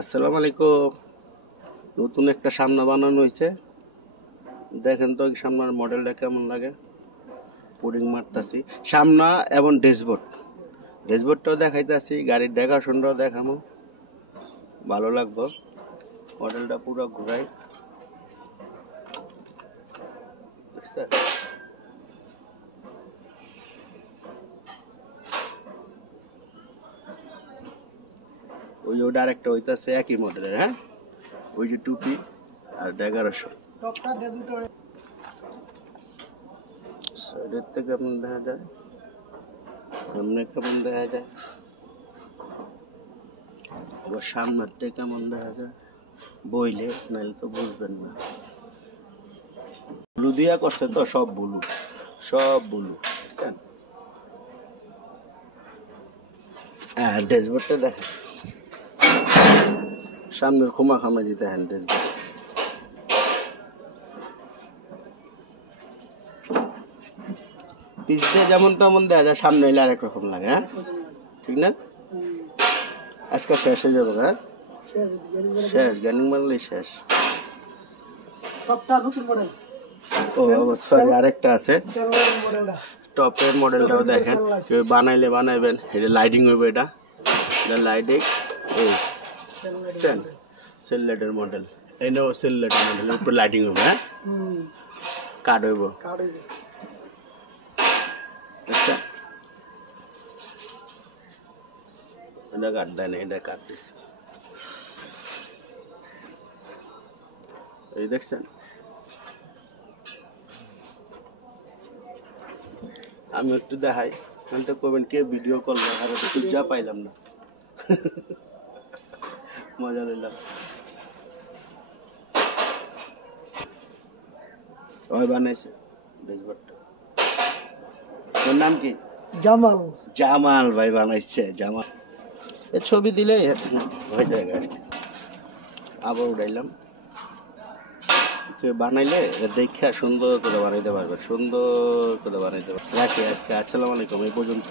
আসসালামু আলাইকুম। নতুন একটা সামনা বানানো হয়েছে, দেখেন তো সামনার মডেলটা কেমন লাগে। পুডিং মারতাছি সামনা এবং ড্যাশবোর্ডটাও দেখাইতেছি, গাড়ির দেখাশোনাটাও দেখামো, ভালো লাগবে। মডেলটা পুরো ঘুরাই, বুঝতে ওই যে ওটা আরেকটা হইতাছে একই মডেলের। হ্যাঁ, ওই যে টুপি আর 1100 সাইডের থেকে কেমন দেখা যায়, এমনি কেমন দেখা যায়, আবার সামনেরটা কেমন দেখা যায় বইলে, নাহলে তো বুঝবেন না। ব্লু দিয়া করছে তো, সব ব্লু বুঝছেন। হ্যাঁ, ড্যাশবোর্ডটা দেখেন, সামনের খুমা খামা দিতে হ্যান্ড ড্যাশবোর্ড। পিছ দিয়ে যেমন তেমন দেখা যায়, সামনে এলে আরেক রকম লাগে। হ্যাঁ, ঠিক না? আজকে শেষ হয়ে যাবে। হ্যাঁ, শেষ গানিং মারলেই শেষ। ও সরি, আরেকটা আছে টপের মডেলটাও দেখেন। কেউ বানাইলে বানাইবেন, এটা লাইটিং হইবে, এটা লাইটিং। এই সেল লাইটের মডেল, এনেও সেল লাইটের মডেল, উপরে লাইটিং হইবে। হ্যাঁ, কার্ড হইব। আচ্ছা, এটা কাট দেয় না, এটা কাট দিচ্ছে। এই দেখছেন, আমি একটু দেখাই, তো করবেন কে ভিডিও করলো, আর যা পাইলাম না। মজা নিলাম। ওই বানাইছে ড্যাশবোর্ডটা। তোর নাম কি? জামাল ভাই বানাইছে। জামাল এ ছবি দিলে হয়ে যায় আর কি। আবার উঠাইলাম, বানাইলে দেখা সুন্দর করে বানাইতে পারবে, সুন্দর করে বানাইতে পারবে। রাখি আজকে। আসসালামু আলাইকুম, এই পর্যন্ত।